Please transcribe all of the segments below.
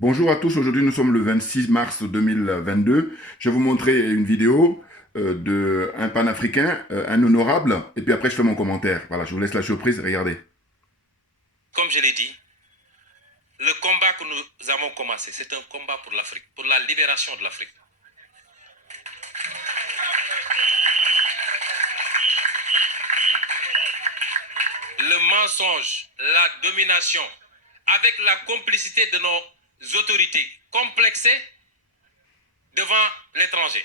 Bonjour à tous, aujourd'hui nous sommes le 26 mars 2022. Je vais vous montrer une vidéo d'un panafricain, un honorable, et puis après je fais mon commentaire. Voilà, je vous laisse la surprise, regardez. Comme je l'ai dit, le combat que nous avons commencé, c'est un combat pour l'Afrique, pour la libération de l'Afrique. Le mensonge, la domination, avec la complicité de nos autorités complexées devant l'étranger.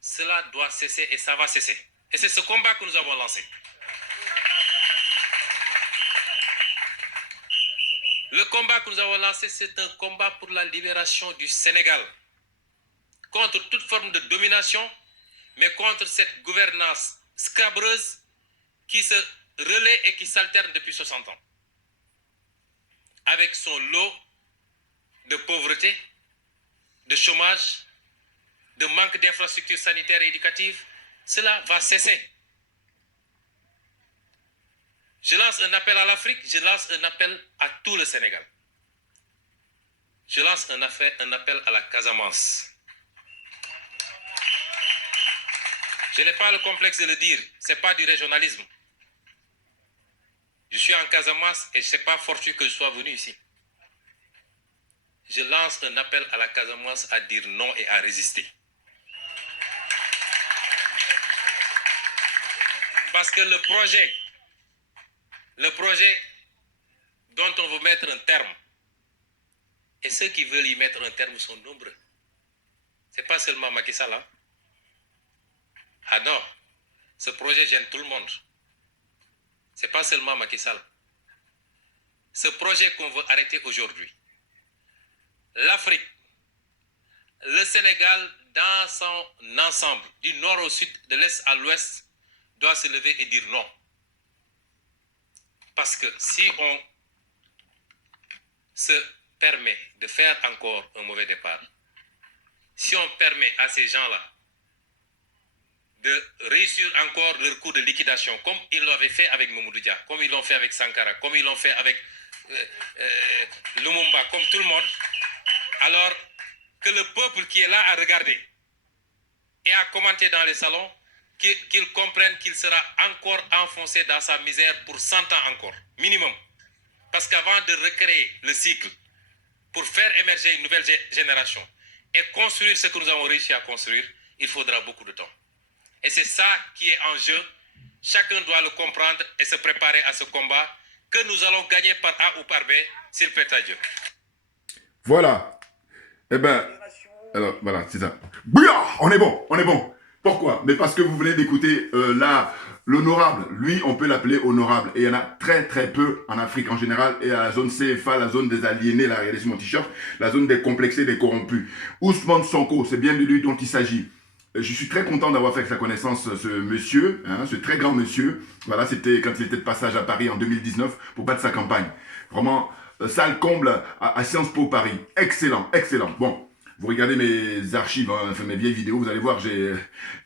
Cela doit cesser et ça va cesser. Et c'est ce combat que nous avons lancé. Le combat que nous avons lancé, c'est un combat pour la libération du Sénégal. Contre toute forme de domination, mais contre cette gouvernance scabreuse qui se relaie et qui s'alterne depuis 60 ans. Avec son lot de pauvreté, de chômage, de manque d'infrastructures sanitaires et éducatives, cela va cesser. Je lance un appel à l'Afrique, je lance un appel à tout le Sénégal. Je lance un appel à la Casamance. Je n'ai pas le complexe de le dire, ce n'est pas du régionalisme. Je suis en Casamance et ce n'est pas fortuit que je sois venu ici. Je lance un appel à la Casamance à dire non et à résister. Parce que le projet dont on veut mettre un terme, et ceux qui veulent y mettre un terme sont nombreux. Ce n'est pas seulement Macky Sall. Hein? Ah non, ce projet gêne tout le monde. Ce n'est pas seulement Macky Sall. Ce projet qu'on veut arrêter aujourd'hui, l'Afrique, le Sénégal dans son ensemble, du nord au sud, de l'est à l'ouest, doit se lever et dire non. Parce que si on se permet de faire encore un mauvais départ, si on permet à ces gens-là de réussir encore leur coup de liquidation, comme ils l'avaient fait avec Mamoudou Dia, comme ils l'ont fait avec Sankara, comme ils l'ont fait avec Lumumba, comme tout le monde, alors que le peuple qui est là à regarder et à commenter dans les salons, qu'il comprenne qu'il sera encore enfoncé dans sa misère pour 100 ans encore, minimum. Parce qu'avant de recréer le cycle, pour faire émerger une nouvelle génération et construire ce que nous avons réussi à construire, il faudra beaucoup de temps. Et c'est ça qui est en jeu. Chacun doit le comprendre et se préparer à ce combat que nous allons gagner par A ou par B, s'il plaît à Dieu. Voilà. Eh ben, alors voilà, c'est ça. Bouillard, on est bon, on est bon. Pourquoi? Mais parce que vous venez d'écouter là, l'honorable. Lui, on peut l'appeler honorable. Et il y en a très très peu en Afrique en général. Et à la zone CFA, la zone des aliénés, là, regardez sur mon t-shirt, la zone des complexés, des corrompus. Ousmane Sonko, c'est bien de lui dont il s'agit. Je suis très content d'avoir fait sa connaissance, ce monsieur, hein, ce très grand monsieur. Voilà, c'était quand il était de passage à Paris en 2019 pour battre sa campagne. Vraiment, salle comble à Sciences Po Paris. Excellent, excellent. Bon, vous regardez mes archives, hein, enfin mes vieilles vidéos, vous allez voir, j'ai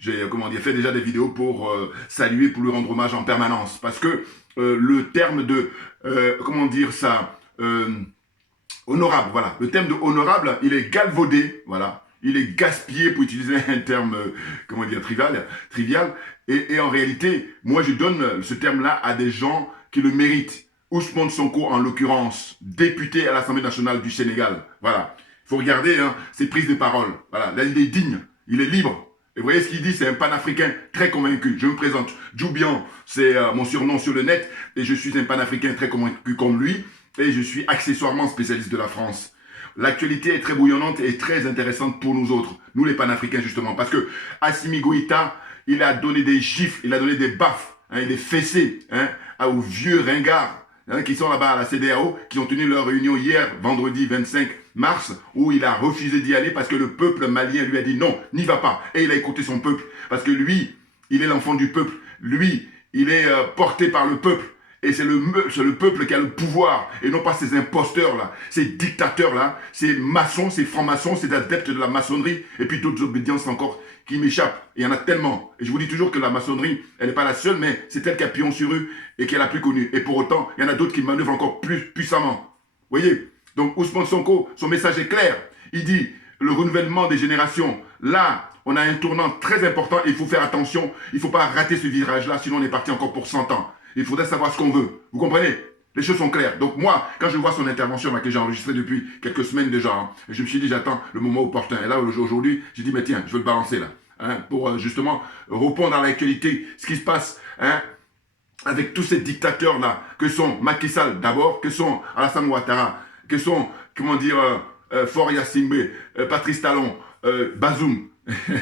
fait déjà des vidéos pour saluer, pour lui rendre hommage en permanence. Parce que le terme de, comment dire ça, honorable, voilà. Le terme de honorable, il est galvaudé, voilà. Il est gaspillé, pour utiliser un terme, comment dire, trivial. Et en réalité, moi, je donne ce terme-là à des gens qui le méritent. Ousmane Sonko, en l'occurrence, député à l'Assemblée nationale du Sénégal. Voilà. Il faut regarder hein, ses prises de parole. Voilà. Là, il est digne. Il est libre. Et vous voyez ce qu'il dit, c'est un panafricain très convaincu. Je me présente. Djoubian, c'est mon surnom sur le net. Et je suis un panafricain très convaincu comme lui. Et je suis accessoirement spécialiste de la France. L'actualité est très bouillonnante et très intéressante pour nous autres, nous les panafricains justement, parce que Assimi Goïta, il a donné des gifles, il a donné des baffes, hein, il est fessé hein, aux vieux ringards hein, qui sont là-bas à la CEDEAO, qui ont tenu leur réunion hier, vendredi 25 mars, où il a refusé d'y aller parce que le peuple malien lui a dit non, n'y va pas. Et il a écouté son peuple, parce que lui, il est l'enfant du peuple, lui, il est porté par le peuple. Et c'est le peuple qui a le pouvoir, et non pas ces imposteurs-là, ces dictateurs-là, ces maçons, ces francs-maçons, ces adeptes de la maçonnerie, et puis d'autres obédiences encore qui m'échappent. Il y en a tellement. Et je vous dis toujours que la maçonnerie, elle n'est pas la seule, mais c'est elle qui a pignon sur rue et qui est la plus connue. Et pour autant, il y en a d'autres qui manœuvrent encore plus puissamment. Vous voyez, Donc Ousmane Sonko, son message est clair. Il dit le renouvellement des générations. Là, on a un tournant très important et il faut faire attention. Il ne faut pas rater ce virage-là, sinon on est parti encore pour 100 ans. Il faudrait savoir ce qu'on veut. Vous comprenez? Les choses sont claires. Donc moi, quand je vois son intervention que j'ai enregistrée depuis quelques semaines déjà, hein, je me suis dit j'attends le moment opportun. Et là, aujourd'hui, j'ai dit mais tiens, je vais le balancer là. Hein, pour justement répondre à l'actualité, ce qui se passe hein, avec tous ces dictateurs-là, que sont Macky Sall d'abord, que sont Alassane Ouattara, que sont, comment dire, Faure Gnassingbé, Patrice Talon, Bazoum.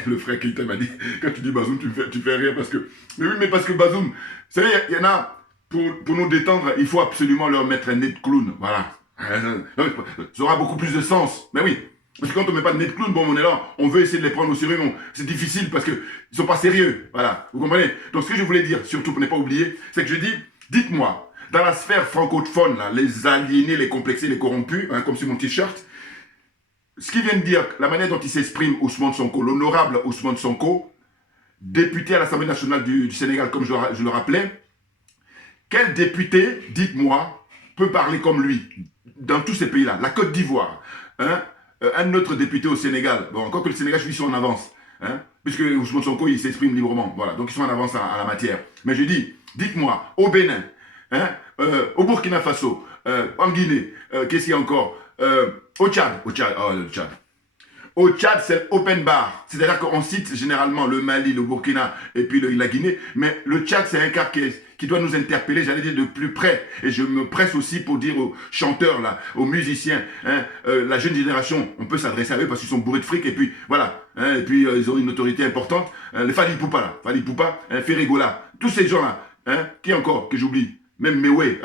Le frère Kilton m'a dit, quand tu dis Bazoum, tu fais rire parce que... Mais oui, mais parce que Bazoum, vous savez, il y en a, pour nous détendre, il faut absolument leur mettre un nez de clown, voilà. Ça aura beaucoup plus de sens, mais oui. Parce que quand on ne met pas de nez de clown, bon, on est là, on veut essayer de les prendre au sérieux, mais c'est difficile parce qu'ils ne sont pas sérieux, voilà. Vous comprenez? Donc ce que je voulais dire, surtout pour ne pas oublier, c'est que je dis, dites-moi, dans la sphère francophone, là, les aliénés, les complexés, les corrompus, hein, comme sur mon t-shirt, ce qu'il vient de dire, la manière dont il s'exprime, Ousmane Sonko, l'honorable Ousmane Sonko, député à l'Assemblée nationale du Sénégal, comme je le rappelais, quel député, dites-moi, peut parler comme lui dans tous ces pays-là? La Côte d'Ivoire, hein, un autre député au Sénégal, bon, encore que le Sénégal, je suis en avance, hein, puisque Ousmane Sonko, il s'exprime librement, voilà, donc ils sont en avance à la matière. Mais je dis, dites-moi, au Bénin, hein, au Burkina Faso, en Guinée, qu'est-ce qu'il y a encore au Tchad, oh, le Tchad. Au Tchad, c'est open bar. C'est-à-dire qu'on cite généralement le Mali, le Burkina et puis la Guinée. Mais le Tchad, c'est un cas qui doit nous interpeller, j'allais dire, de plus près. Et je me presse aussi pour dire aux chanteurs, là, aux musiciens, hein, la jeune génération, on peut s'adresser à eux parce qu'ils sont bourrés de fric. Et puis, voilà. Hein, et puis, ils ont une autorité importante. Les Fali Poupa, là. Fali Poupa, Ferregola. Tous ces gens-là. Hein, qui encore que j'oublie? Même Mewé,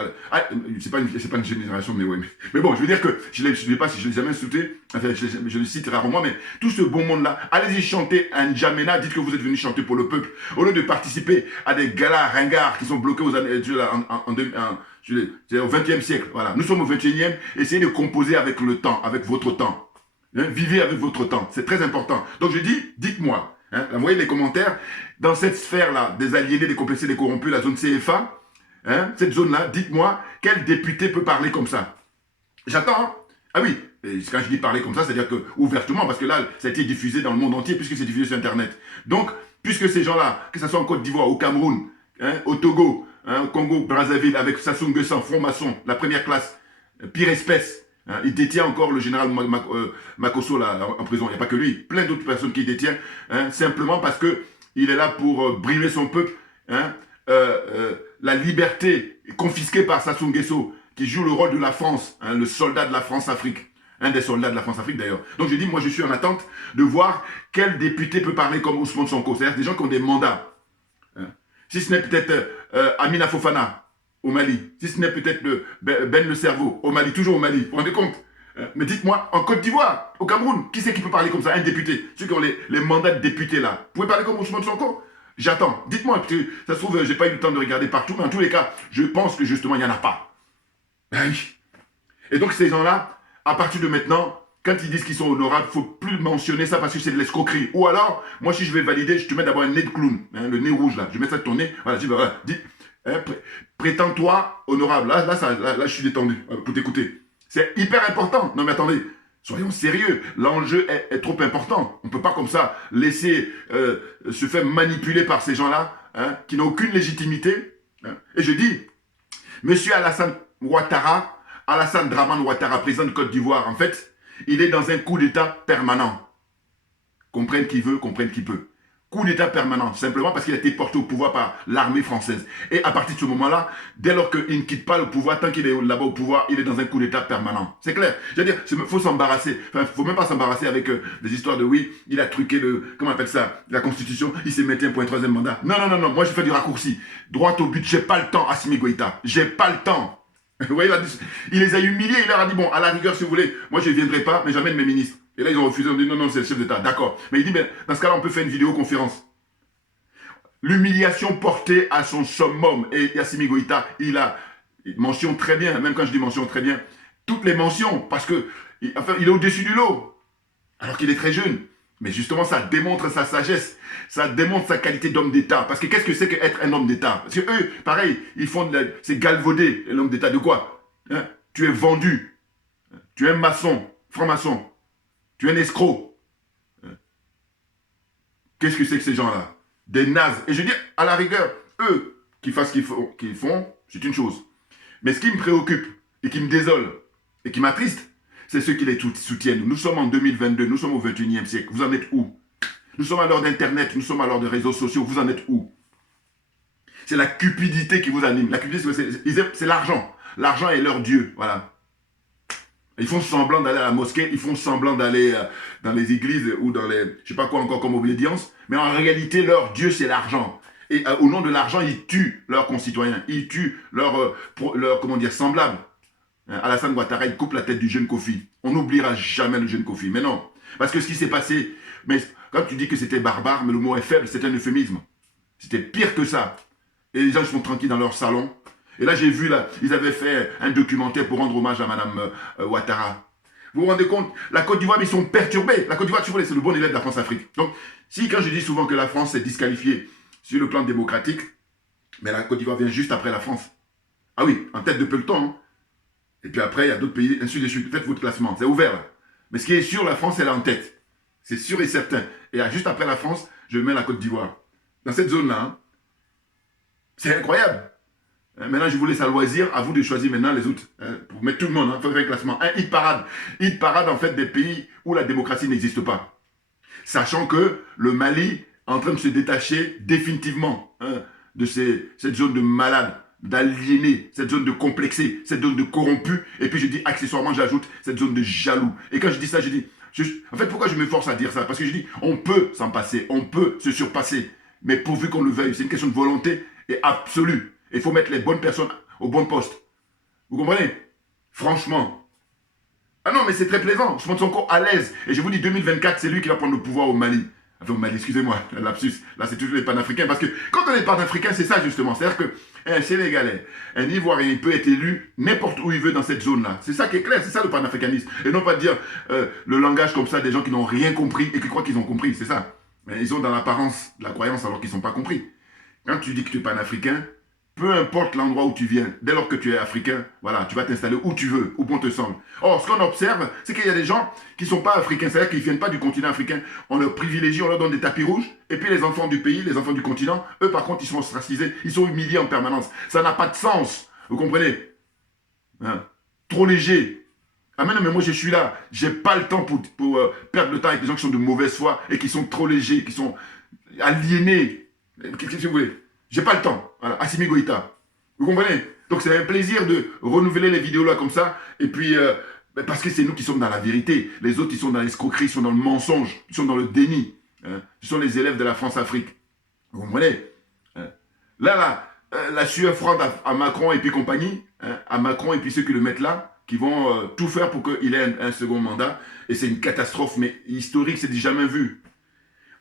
c'est pas une génération Mewé, mais bon, je veux dire que je ne sais pas si je l'ai jamais insulté, enfin, je le cite rarement, mais tout ce beau monde-là, allez-y chanter un N'Djamena, dites que vous êtes venus chanter pour le peuple, au lieu de participer à des galas ringards qui sont bloqués au XXe siècle. Voilà, nous sommes au XXIe, essayez de composer avec le temps, avec votre temps. Hein, vivez avec votre temps, c'est très important. Donc je dis, dites-moi, hein, envoyez les commentaires, dans cette sphère-là, des aliénés, des complexés, des corrompus, la zone CFA, hein, cette zone-là, dites-moi, quel député peut parler comme ça? J'attends. Hein. Ah oui, et quand je dis parler comme ça, c'est-à-dire que ouvertement, parce que là, ça a été diffusé dans le monde entier, puisque c'est diffusé sur Internet. Donc, puisque ces gens-là, que ce soit en Côte d'Ivoire, au Cameroun, hein, au Togo, hein, au Congo, Brazzaville, avec Sassou Nguesso, franc-maçon, la première classe, pire espèce, hein, il détient encore le général Makosso là, en prison. Il n'y a pas que lui, plein d'autres personnes qui détiennent, hein, simplement parce qu'il est là pour brimer son peuple, hein, la liberté confisquée par Sassou Nguesso, qui joue le rôle de la France, hein, le soldat de la France-Afrique. Un des soldats de la France-Afrique d'ailleurs. Donc je dis, moi je suis en attente de voir quel député peut parler comme Ousmane Sonko. C'est-à-dire des gens qui ont des mandats. Hein. Si ce n'est peut-être Amina Fofana au Mali, si ce n'est peut-être Ben Le Cerveau au Mali, toujours au Mali, vous vous rendez compte? Mais dites-moi, en Côte d'Ivoire, au Cameroun, qui c'est qui peut parler comme ça? Un député. Ceux qui ont les mandats de députés là. Vous pouvez parler comme Ousmane Sonko? J'attends. Dites-moi, parce que ça se trouve, j'ai pas eu le temps de regarder partout, mais en tous les cas, je pense que justement, il n'y en a pas. Ben oui. Et donc, ces gens-là, à partir de maintenant, quand ils disent qu'ils sont honorables, il ne faut plus mentionner ça parce que c'est de l'escroquerie. Ou alors, moi, si je vais valider, je te mets d'abord un nez de clown, hein, le nez rouge là. Je mets ça de ton nez. Voilà, dis, voilà, dis hein, prétends-toi honorable. Là, je suis détendu pour t'écouter. C'est hyper important. Non, mais attendez. Soyons sérieux, l'enjeu est trop important. On ne peut pas comme ça laisser se faire manipuler par ces gens-là, hein, qui n'ont aucune légitimité. Hein. Et je dis, monsieur Alassane Dramane Ouattara, président de Côte d'Ivoire, en fait, il est dans un coup d'État permanent. Comprenne qui veut, comprenne qui peut. Coup d'État permanent, simplement parce qu'il a été porté au pouvoir par l'armée française. Et à partir de ce moment-là, dès lors qu'il ne quitte pas le pouvoir, tant qu'il est là-bas au pouvoir, il est dans un coup d'État permanent. C'est clair. Je veux dire, il faut s'embarrasser. Enfin, il ne faut même pas s'embarrasser avec des histoires de oui, il a truqué comment on appelle ça, la Constitution, il s'est mis pour un troisième mandat. Non, non, non, non, moi je fais du raccourci. Droit au but, j'ai pas le temps, Assimi Goïta. J'ai pas le temps. Vous voyez, il les a humiliés, il leur a dit, bon, à la rigueur, si vous voulez, moi je ne viendrai pas, mais j'amène mes ministres. Et là, ils ont refusé, on dit non, non, c'est le chef d'État, d'accord. Mais il dit, mais dans ce cas-là, on peut faire une vidéoconférence. L'humiliation portée à son summum. Et Assimi Goïta, il a mention très bien, même quand je dis mention très bien, toutes les mentions, parce que enfin, il est au-dessus du lot, alors qu'il est très jeune. Mais justement, ça démontre sa sagesse, ça démontre sa qualité d'homme d'État. Parce que qu'est-ce que c'est qu'être un homme d'État? Parce que eux, pareil, ils font c'est galvaudé, l'homme d'État de quoi? Hein? Tu es vendu. Tu es un maçon, franc-maçon. Tu es un escroc. Qu'est-ce que c'est que ces gens-là? Des nazes. Et je dis, à la rigueur, eux, qui fassent ce qu'ils font, c'est une chose. Mais ce qui me préoccupe et qui me désole et qui m'attriste, c'est ceux qui les soutiennent. Nous sommes en 2022, nous sommes au 21e siècle. Vous en êtes où? Nous sommes à l'heure d'Internet, nous sommes à l'heure de réseaux sociaux. Vous en êtes où? C'est la cupidité qui vous anime. La cupidité, c'est l'argent. L'argent est leur Dieu. Voilà. Ils font semblant d'aller à la mosquée, ils font semblant d'aller dans les églises ou dans les, je sais pas quoi encore comme obédience, mais en réalité, leur Dieu, c'est l'argent. Et au nom de l'argent, ils tuent leurs concitoyens, ils tuent leurs comment dire, semblables. Alassane Ouattara, il coupe la tête du jeune Kofi. On n'oubliera jamais le jeune Kofi. Mais non, parce que ce qui s'est passé, mais quand tu dis que c'était barbare, mais le mot est faible, c'est un euphémisme. C'était pire que ça. Et les gens sont tranquilles dans leur salon. Et là, j'ai vu, là, ils avaient fait un documentaire pour rendre hommage à Madame Ouattara. Vous vous rendez compte? La Côte d'Ivoire, ils sont perturbés. La Côte d'Ivoire, tu vois, c'est le bon élève de la France-Afrique. Donc, si quand je dis souvent que la France est disqualifiée sur le plan démocratique, mais la Côte d'Ivoire vient juste après la France. Ah oui, en tête de peloton. Hein. Et puis après, il y a d'autres pays, ainsi de suite. Faites votre classement, c'est ouvert. Là. Mais ce qui est sûr, la France, elle est en tête. C'est sûr et certain. Et juste après la France, je mets la Côte d'Ivoire. Dans cette zone-là, hein, c'est incroyable. Maintenant, je vous laisse à loisir, à vous de choisir maintenant les autres. Pour mettre tout le monde, faire un classement. Un hit parade. Hit parade, en fait, des pays où la démocratie n'existe pas. Sachant que le Mali est en train de se détacher définitivement de cette zone de malades, d'aliénés, cette zone de complexés, cette zone de corrompus. Et puis, je dis accessoirement, j'ajoute cette zone de jaloux. Et quand je dis ça, je dis... en fait, pourquoi je me force à dire ça? Parce que je dis, on peut s'en passer, on peut se surpasser. Mais pourvu qu'on le veuille, c'est une question de volonté et absolue. Il faut mettre les bonnes personnes au bon poste. Vous comprenez? Franchement. Ah non, mais c'est très plaisant. Je me sens encore à l'aise. Et je vous dis, 2024, c'est lui qui va prendre le pouvoir au Mali. Enfin, au Mali, excusez-moi, lapsus. Là, c'est toujours les panafricains. Parce que quand on est panafricain, c'est ça, justement. C'est-à-dire qu'un Sénégalais, un Ivoirien, il peut être élu n'importe où il veut dans cette zone-là. C'est ça qui est clair. C'est ça, le panafricanisme. Et non pas dire le langage comme ça des gens qui n'ont rien compris et qui croient qu'ils ont compris. C'est ça. Mais ils ont dans l'apparence de la croyance alors qu'ils ne sont pas compris. Quand tu dis que tu es panafricain, peu importe l'endroit où tu viens, dès lors que tu es africain, voilà, tu vas t'installer où tu veux, où bon te semble. Or, ce qu'on observe, c'est qu'il y a des gens qui ne sont pas africains, c'est-à-dire qu'ils ne viennent pas du continent africain. On leur privilégie, on leur donne des tapis rouges, et puis les enfants du pays, les enfants du continent, eux par contre, ils sont ostracisés, ils sont humiliés en permanence. Ça n'a pas de sens, vous comprenez? Hein? Trop léger. Ah mais non, mais moi je suis là, j'ai pas le temps pour perdre le temps avec des gens qui sont de mauvaise foi et qui sont trop légers, qui sont aliénés. Qu'est-ce que vous voulez? J'ai pas le temps. Voilà, Assimi Goïta. Vous comprenez? Donc c'est un plaisir de renouveler les vidéos là comme ça. Et puis, parce que c'est nous qui sommes dans la vérité. Les autres, ils sont dans l'escroquerie, ils sont dans le mensonge, ils sont dans le déni. Hein. Ce sont les élèves de la France-Afrique. Vous comprenez? Hein. Là, la sueur froide à Macron et puis compagnie, hein, à Macron et puis ceux qui le mettent là, qui vont tout faire pour qu'il ait un second mandat. Et c'est une catastrophe, mais historique, c'est jamais vu.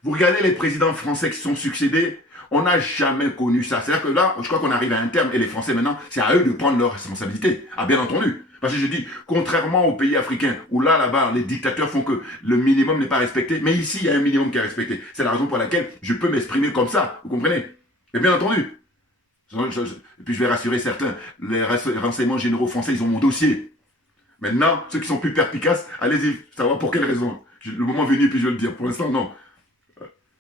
Vous regardez les présidents français qui sont succédés, on n'a jamais connu ça. C'est-à-dire que là, je crois qu'on arrive à un terme, et les Français maintenant, c'est à eux de prendre leurs responsabilités. Ah, bien entendu. Parce que je dis, contrairement aux pays africains, où là-bas, les dictateurs font que le minimum n'est pas respecté, mais ici, il y a un minimum qui est respecté. C'est la raison pour laquelle je peux m'exprimer comme ça, vous comprenez? Et bien entendu. Et puis je vais rassurer certains, les renseignements généraux français, ils ont mon dossier. Maintenant, ceux qui sont plus perspicaces, allez-y, savoir pour quelle raison. Le moment venu, puis je vais le dire. Pour l'instant, non.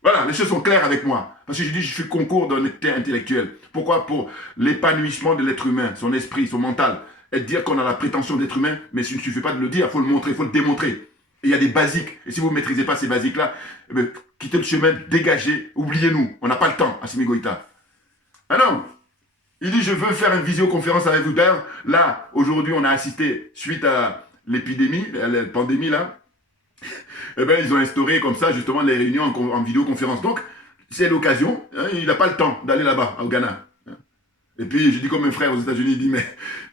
Voilà, les choses sont claires avec moi. Parce que je dis, je fais concours d'honnêteté intellectuelle. Pourquoi? Pour l'épanouissement de l'être humain, son esprit, son mental. Et dire qu'on a la prétention d'être humain, mais il ne suffit pas de le dire, il faut le montrer, il faut le démontrer. Et il y a des basiques. Et si vous ne maîtrisez pas ces basiques-là, eh bien, quittez le chemin, dégagez, oubliez-nous. On n'a pas le temps, Assimi Goïta. Ah non! Il dit, je veux faire une visioconférence avec vous. D'ailleurs, là, aujourd'hui, on a assisté, suite à l'épidémie, la pandémie, là, eh bien, ils ont instauré comme ça, justement, les réunions en vidéoconférence. Donc, c'est l'occasion, hein, il n'a pas le temps d'aller là-bas, au Ghana. Hein. Et puis, je dis comme un frère aux États-Unis, il dit, mais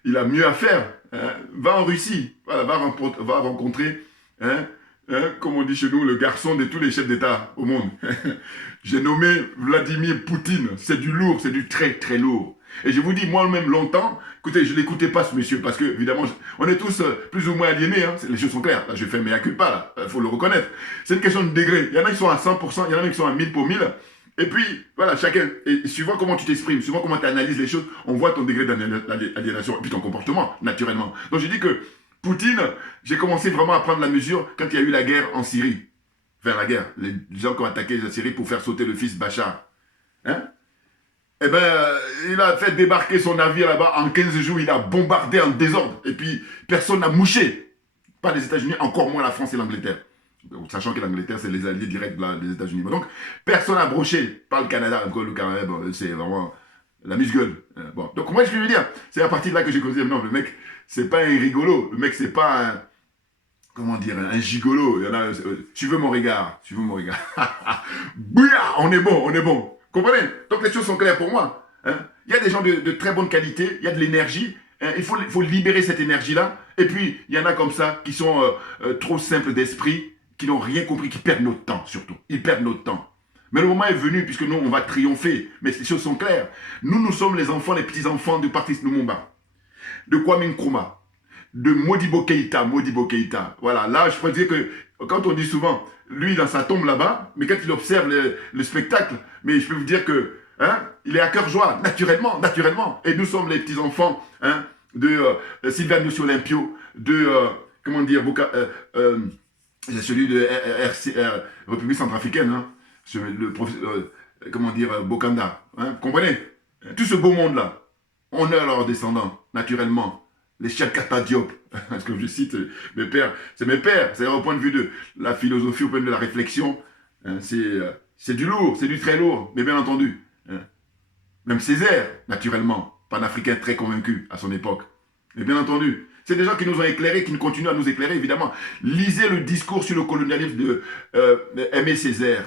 il a mieux à faire. Hein. Va en Russie, voilà, va rencontrer, hein, comme on dit chez nous, le garçon de tous les chefs d'État au monde. J'ai nommé Vladimir Poutine. C'est du lourd, c'est du très, très lourd. Et je vous dis, moi-même, longtemps, écoutez, je ne l'écoutais pas, ce monsieur, parce que, évidemment, on est tous plus ou moins aliénés, hein, les choses sont claires. Là, je fais mea culpa, là, il faut le reconnaître. C'est une question de degré. Il y en a qui sont à 100%, il y en a qui sont à 1000 pour 1000. Et puis, voilà, chacun, et suivant comment tu t'exprimes, suivant comment tu analyses les choses, on voit ton degré d'aliénation, et puis ton comportement, naturellement. Donc, je dis que Poutine, j'ai commencé vraiment à prendre la mesure quand il y a eu la guerre en Syrie. Enfin, la guerre. Les gens qui ont attaqué la Syrie pour faire sauter le fils Bachar. Hein? Eh ben, il a fait débarquer son navire là-bas en 15 jours. Il a bombardé en désordre. Et puis, personne n'a mouché. Pas les États-Unis, encore moins la France et l'Angleterre. Sachant que l'Angleterre, c'est les alliés directs des États-Unis. Donc, personne n'a broché. Pas le Canada. Le Canada, bon, c'est vraiment la musgueule. Bon. Donc, moi, ce que je veux dire, c'est à partir de là que j'ai causé. Non, le mec, c'est pas un rigolo. Le mec, c'est pas un... Comment dire, un gigolo. Il y en a, tu veux mon regard. Tu veux mon regard. Bouya, on est bon, on est bon. Comprenez? Donc, les choses sont claires pour moi. Hein? Il y a des gens de très bonne qualité. Il y a de l'énergie. Il faut libérer cette énergie-là. Et puis, il y en a comme ça qui sont trop simples d'esprit, qui n'ont rien compris, qui perdent notre temps surtout. Ils perdent notre temps. Mais le moment est venu, puisque nous, on va triompher. Mais les choses sont claires. Nous sommes les enfants, les petits-enfants de Patrice Lumumba, de Kwame Nkrumah, de Modibo Keïta. Modibo Keïta. Voilà, là, je pourrais dire que quand on dit souvent, lui, dans sa tombe là-bas, mais quand il observe le spectacle, mais je peux vous dire que hein, il est à cœur joie, naturellement, naturellement. Et nous sommes les petits-enfants hein, de Sylvanus Olympio, de, comment dire, celui de République centrafricaine, hein, comment dire, Bokanda. Hein, comprenez? Tout ce beau monde-là, on est leurs descendants, naturellement. Les Cheikh Anta Diop, parce que je cite mes pères, c'est au point de vue de la philosophie, au point de vue de la réflexion, hein, c'est du lourd, c'est du très lourd, mais bien entendu. Hein. Même Césaire, naturellement, panafricain très convaincu à son époque. Mais bien entendu, c'est des gens qui nous ont éclairés, qui nous continuent à nous éclairer, évidemment. Lisez le discours sur le colonialisme de Aimé Césaire.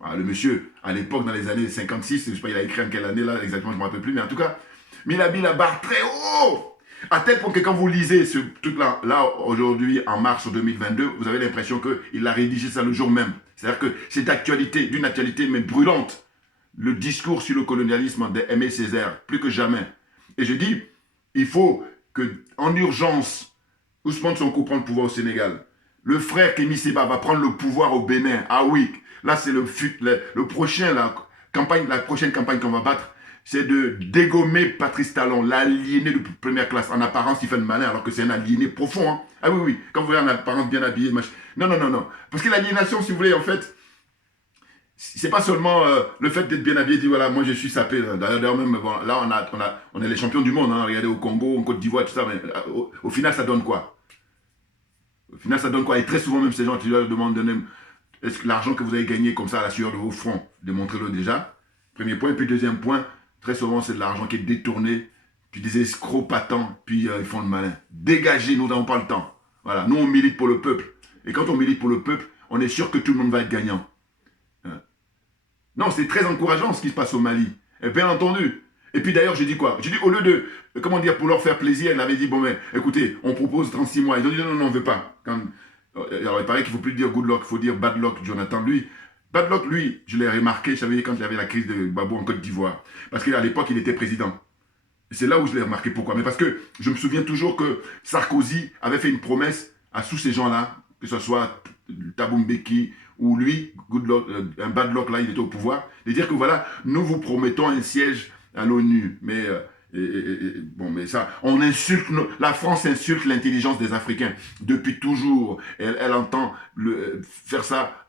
Ah, le monsieur, à l'époque, dans les années 56, je ne sais pas, il a écrit en quelle année, là, exactement, je ne me rappelle plus, mais en tout cas, mais il a mis la barre très haut. À tel point que quand vous lisez ce truc-là, là, aujourd'hui, en mars 2022, vous avez l'impression qu'il a rédigé ça le jour même. C'est-à-dire que c'est d'actualité, d'une actualité même brûlante. Le discours sur le colonialisme d'Aimé Césaire, plus que jamais. Et je dis, il faut que, en urgence, Ousmane Sonko prenne le pouvoir au Sénégal. Le frère Kémy Séba va prendre le pouvoir au Bénin. Ah oui, là c'est le prochain, la prochaine campagne qu'on va battre, c'est de dégommer Patrice Talon, l'aliéné de première classe. En apparence, il fait le malin, alors que c'est un aliéné profond. Hein. Ah oui, oui, quand vous voyez en apparence bien habillé, non, non, non, non. Parce que l'aliénation, si vous voulez, en fait, c'est pas seulement le fait d'être bien habillé, dit voilà, moi je suis sapé. D'ailleurs, même, bon, là, on est les champions du monde. Hein, regardez au Congo, en Côte d'Ivoire, tout ça. Mais au final, ça donne quoi? Au final, ça donne quoi? Et très souvent, même ces gens qui leur demandent est-ce que l'argent que vous avez gagné comme ça à la sueur de vos fronts, démontrez-le déjà. Premier point. Puis deuxième point, très souvent, c'est de l'argent qui est détourné, puis des escrocs patents, puis ils font le malin. Dégagez, nous n'avons pas le temps. Voilà, nous on milite pour le peuple. Et quand on milite pour le peuple, on est sûr que tout le monde va être gagnant. Non, c'est très encourageant ce qui se passe au Mali. Et bien entendu. Et puis d'ailleurs, j'ai dit quoi? J'ai dit, au lieu de, comment dire, pour leur faire plaisir, elle avait dit, bon, mais écoutez, on propose 36 mois. Ils ont dit, non, non, non, on ne veut pas. Alors, il paraît qu'il ne faut plus dire good luck, il faut dire bad luck, Jonathan. Bad luck, lui, je l'ai remarqué, je savais quand il y avait la crise de Gbagbo en Côte d'Ivoire. Parce qu'à l'époque, il était président. C'est là où je l'ai remarqué. Pourquoi? Mais parce que je me souviens toujours que Sarkozy avait fait une promesse à tous ces gens-là, que ce soit Thabo Mbeki ou lui, good luck, un bad luck, là, il était au pouvoir, de dire que voilà, nous vous promettons un siège à l'ONU. Mais, bon, mais ça, on insulte, la France insulte l'intelligence des Africains depuis toujours. Elle entend faire ça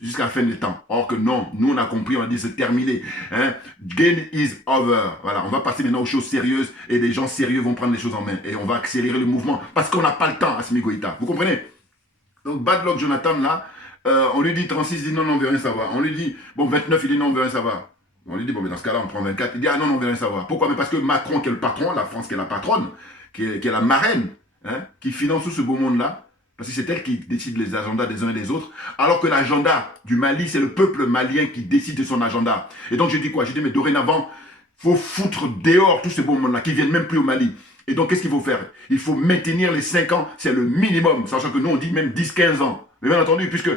jusqu'à la fin des temps. Or que non, nous on a compris, on a dit c'est terminé. Hein? Game is over. Voilà, on va passer maintenant aux choses sérieuses et les gens sérieux vont prendre les choses en main. Et on va accélérer le mouvement parce qu'on n'a pas le temps, Assimi Goïta. Vous comprenez? Donc, bad luck Jonathan, là, on lui dit 36, il dit non, non, on veut rien savoir. On lui dit, bon, 29, il dit non, on veut rien savoir. On lui dit, bon, mais dans ce cas-là, on prend 24. Il dit, ah non, non, on veut rien savoir. Pourquoi? Mais parce que Macron, qui est le patron, la France, qui est la patronne, qui est la marraine, hein, qui finance tout ce beau monde-là, parce que c'est elle qui décide les agendas des uns et des autres, alors que l'agenda du Mali, c'est le peuple malien qui décide de son agenda. Et donc, je dis quoi? Je dis, mais dorénavant, il faut foutre dehors tout ce beau monde-là, qui ne viennent même plus au Mali. Et donc, qu'est-ce qu'il faut faire? Il faut maintenir les 5 ans, c'est le minimum, sachant que nous, on dit même 10-15 ans. Mais bien entendu, puisque,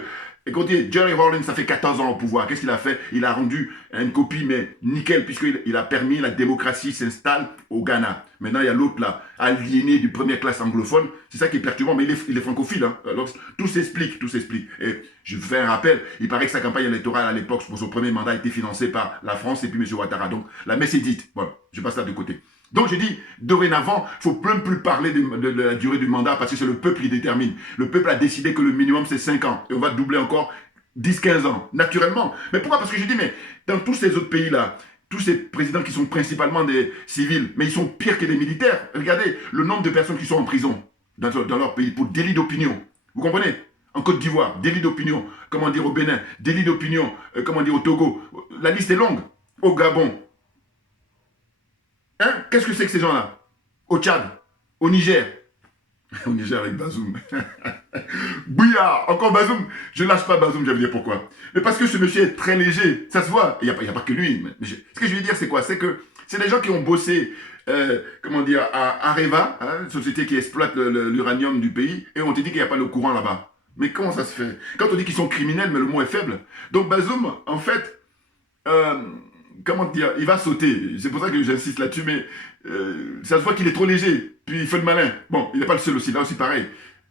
écoutez, Jerry Rawlings, ça fait 14 ans au pouvoir. Qu'est-ce qu'il a fait? Il a rendu une copie, mais nickel, puisqu'il a permis la démocratie s'installe au Ghana. Maintenant, il y a l'autre là, aliéné du première classe anglophone. C'est ça qui est perturbant, mais il est francophile. Hein. Alors, tout s'explique, tout s'explique. Et je fais un rappel, il paraît que sa campagne électorale à l'époque, pour son premier mandat, a été financée par la France et puis M. Ouattara. Donc, la messe est dite. Voilà, je passe ça de côté. Donc je dis, dorénavant, il ne faut même plus parler de la durée du mandat parce que c'est le peuple qui détermine. Le peuple a décidé que le minimum c'est 5 ans et on va doubler encore 10-15 ans, naturellement. Mais pourquoi? Parce que je dis, mais dans tous ces autres pays-là, tous ces présidents qui sont principalement des civils, mais ils sont pires que des militaires. Regardez le nombre de personnes qui sont en prison dans leur pays pour délit d'opinion. Vous comprenez? En Côte d'Ivoire, délit d'opinion. Comment dire au Bénin, délit d'opinion. Comment dire au Togo. La liste est longue. Au Gabon. Hein? Qu'est-ce que c'est que ces gens-là? Au Tchad, au Niger. Au Niger avec Bazoum. Bouillard, encore Bazoum. Je lâche pas Bazoum, je vais vous dire pourquoi. Mais parce que ce monsieur est très léger, ça se voit. Il n'y a pas que lui. Ce que je veux dire, c'est quoi? C'est que c'est des gens qui ont bossé, comment dire, à Areva, hein, une société qui exploite l'uranium du pays, et on te dit qu'il n'y a pas le courant là-bas. Mais comment ça se fait? Quand on dit qu'ils sont criminels, mais le mot est faible. Donc Bazoum, en fait, comment dire, il va sauter. C'est pour ça que j'insiste là-dessus, mais ça se voit qu'il est trop léger. Puis il fait le malin. Bon, il n'est pas le seul aussi, là aussi pareil.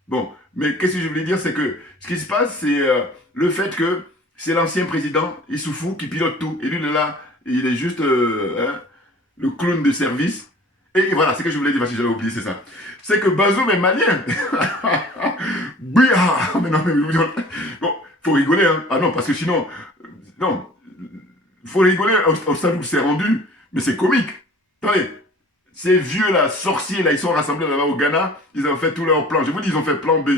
Bon, mais qu'est-ce que je voulais dire, c'est que ce qui se passe, c'est le fait que c'est l'ancien président, Issoufou, qui pilote tout. Et lui, il est là, il est juste hein, le clown de service. Et voilà, c'est ce que je voulais dire, parce que j'avais oublié, c'est ça. C'est que Bazoum est malien. Mais non, mais bon, faut rigoler, hein. Ah non, parce que sinon, non, faut rigoler au stade où c'est rendu, mais c'est comique. Attendez, ces vieux là, sorciers là, ils sont rassemblés là-bas au Ghana, ils ont fait tous leurs plans. Je vous dis, ils ont fait plan B,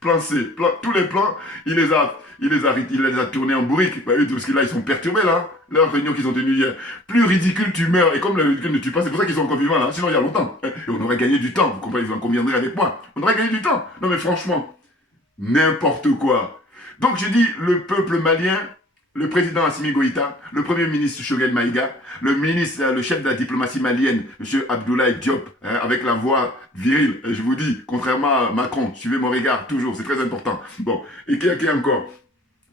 plan C, tous les plans, il les a tournés en bourrique. Bah, parce que là, ils sont perturbés là. Leur réunion qu'ils ont tenue hier. Plus ridicule, tu meurs. Et comme le ridicule ne tue pas, c'est pour ça qu'ils sont encore vivants là. Sinon, il y a longtemps. Et on aurait gagné du temps. Vous comprenez, vous en conviendrez avec moi. On aurait gagné du temps. Non mais franchement, n'importe quoi. Donc je dis, le peuple malien, le président Assimi Goïta, le premier ministre Choguel Maïga, le chef de la diplomatie malienne, M. Abdoulaye Diop, hein, avec la voix virile, et je vous dis, contrairement à Macron, suivez mon regard toujours, c'est très important. Bon, et qui y a encore?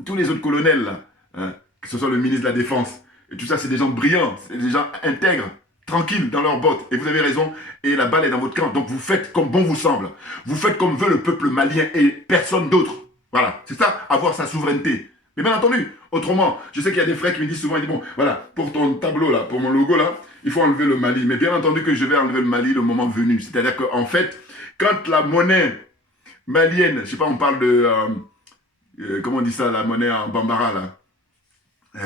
Tous les autres colonels, là, hein, que ce soit le ministre de la Défense, et tout ça, c'est des gens brillants, c'est des gens intègres, tranquilles dans leurs bottes, et vous avez raison, et la balle est dans votre camp, donc vous faites comme bon vous semble, vous faites comme veut le peuple malien et personne d'autre. Voilà, c'est ça, avoir sa souveraineté. Mais bien entendu, autrement, je sais qu'il y a des frères qui me disent souvent, ils disent, bon, voilà, pour ton tableau là, pour mon logo là, il faut enlever le Mali. Mais bien entendu que je vais enlever le Mali le moment venu. C'est-à-dire qu'en fait, quand la monnaie malienne, je sais pas, on parle de, comment on dit ça, la monnaie en Bambara là,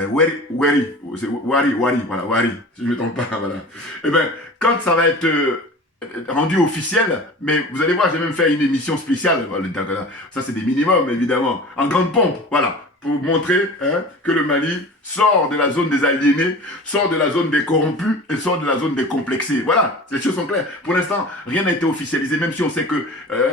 Wari, voilà, si je ne me trompe pas, voilà. Eh bien, quand ça va être rendu officiel, mais vous allez voir, j'ai même fait une émission spéciale, ça c'est des minimums évidemment, en grande pompe, voilà, pour montrer hein, que le Mali sort de la zone des aliénés, sort de la zone des corrompus et sort de la zone des complexés. Voilà, les choses sont claires. Pour l'instant, rien n'a été officialisé, même si on sait que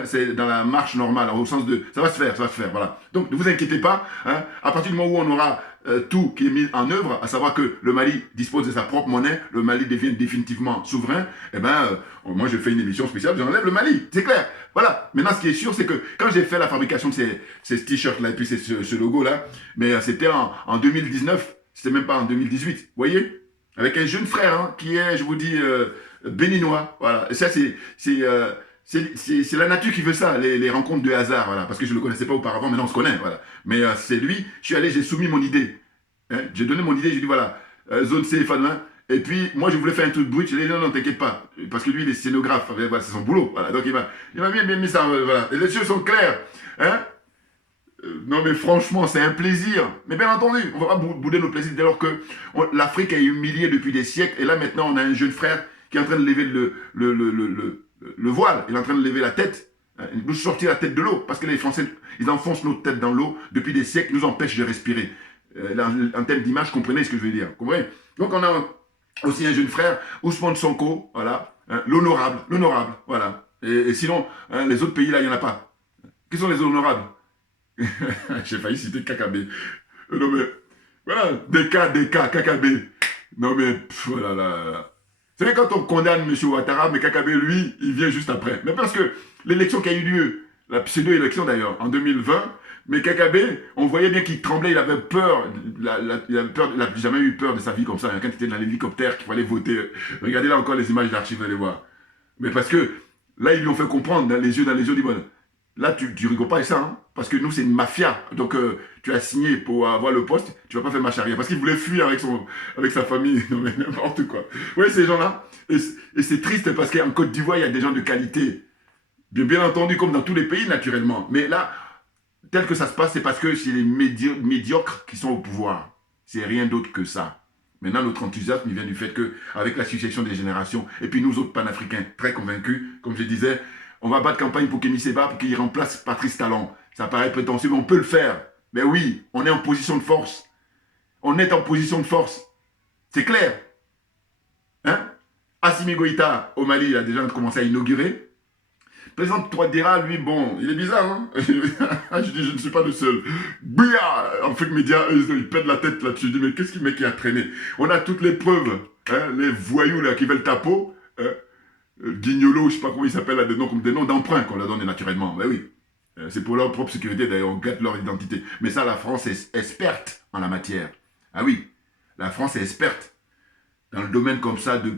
c'est dans la marche normale, au sens de ça va se faire, voilà. Donc ne vous inquiétez pas, hein, à partir du moment où on aura tout qui est mis en œuvre, à savoir que le Mali dispose de sa propre monnaie, le Mali devient définitivement souverain, eh ben, moi je fais une émission spéciale, j'enlève le Mali, c'est clair. Voilà, maintenant ce qui est sûr, c'est que quand j'ai fait la fabrication de ces t-shirts-là, et puis ce logo-là, mais c'était en 2019, c'était même pas en 2018, vous voyez, avec un jeune frère hein, qui est, je vous dis, béninois, voilà, et ça c'est la nature qui veut ça, les rencontres de hasard, voilà, parce que je ne le connaissais pas auparavant, maintenant on se connaît, voilà. Mais c'est lui, je suis allé, j'ai soumis mon idée. Hein, j'ai donné mon idée, j'ai dit voilà, zone C, Fadlin. Et puis, moi, je voulais faire un truc brut, je lui ai dit non, t'inquiète pas, parce que lui, il est scénographe, voilà, c'est son boulot, voilà. Donc il m'a bien mis ça, voilà. Et les yeux sont clairs, hein. Non mais franchement, c'est un plaisir. Mais bien entendu, on ne va pas bouder nos plaisirs dès lors que l'Afrique est humiliée depuis des siècles, et là maintenant, on a un jeune frère qui est en train de lever le voile, il est en train de lever la tête, nous sortir la tête de l'eau, parce que les Français, ils enfoncent nos têtes dans l'eau depuis des siècles, ils nous empêchent de respirer. En termes d'image, comprenez ce que je veux dire, comprenez? Donc on a aussi un jeune frère, Ousmane Sonko, voilà, hein, l'honorable, voilà. Et sinon, hein, les autres pays là, il n'y en a pas. Qui sont les honorables? J'ai failli citer KKB. Non mais, voilà, DK, KKB. Non mais, voilà là. C'est vrai quand on condamne M. Ouattara, mais KKB, lui, il vient juste après. Mais parce que l'élection qui a eu lieu, la pseudo-élection d'ailleurs, en 2020, mais KKB, on voyait bien qu'il tremblait, il avait peur. Il n'a jamais eu peur de sa vie comme ça. Quand il était dans l'hélicoptère, qu'il fallait voter. Regardez là encore les images d'archives, vous allez voir. Mais parce que là, ils lui ont fait comprendre, dans les yeux, il dit, bon, Là, tu rigoles pas avec ça, hein, parce que nous, c'est une mafia. Donc, tu as signé pour avoir le poste, tu vas pas faire marche arrière. Parce qu'il voulait fuir avec sa famille. Non, mais n'importe quoi. Oui, ces gens-là. Et c'est triste parce qu'en Côte d'Ivoire, il y a des gens de qualité. Bien entendu, comme dans tous les pays, naturellement. Mais là, tel que ça se passe, c'est parce que c'est les médiocres qui sont au pouvoir. C'est rien d'autre que ça. Maintenant, notre enthousiasme, il vient du fait qu'avec la succession des générations, et puis nous autres panafricains, très convaincus, comme je disais, on va battre campagne pour Kémy Séba, pour qu'il remplace Patrice Talon. Ça paraît prétentieux, mais on peut le faire. Mais oui, on est en position de force. On est en position de force. C'est clair. Hein? Assimi Goïta, au Mali, il a déjà commencé à inaugurer. Le président Touadéra, lui, bon, il est bizarre, hein. Je dis, je ne suis pas le seul. Bouya! En fait, les médias, ils perdent la tête là-dessus. Je dis, mais qu'est-ce qu'il mec qui a traîné? On a toutes les preuves, hein, les voyous là qui veulent tapo, hein, Guignolo, je sais pas comment il s'appelle, là, des noms d'emprunt qu'on leur donne naturellement. Ben oui. C'est pour leur propre sécurité, d'ailleurs, on gâte leur identité. Mais ça, la France est experte en la matière. Ah oui, la France est experte dans le domaine comme ça de,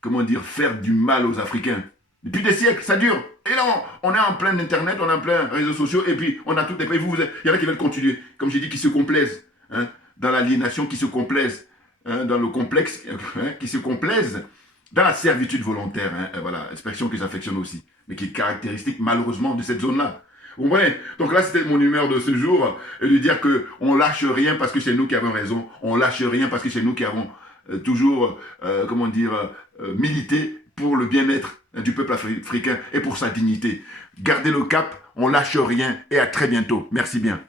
comment dire, faire du mal aux Africains. Depuis des siècles, ça dure. Et là, on est en plein Internet, on est en plein réseaux sociaux, et puis on a toutes les pays. Il y en a qui veulent continuer. Comme j'ai dit, qui se complaisent. Hein, dans l'aliénation, qui se complaisent. Hein, dans le complexe, hein, qui se complaisent. Dans la servitude volontaire. Hein, voilà, expression que j'affectionne aussi. Mais qui est caractéristique, malheureusement, de cette zone-là. Vous comprenez? Donc là, c'était mon humeur de ce jour. Et de dire qu'on lâche rien parce que c'est nous qui avons raison. On lâche rien parce que c'est nous qui avons toujours, comment dire, milité pour le bien-être du peuple africain et pour sa dignité. Gardez le cap, on lâche rien et à très bientôt. Merci bien.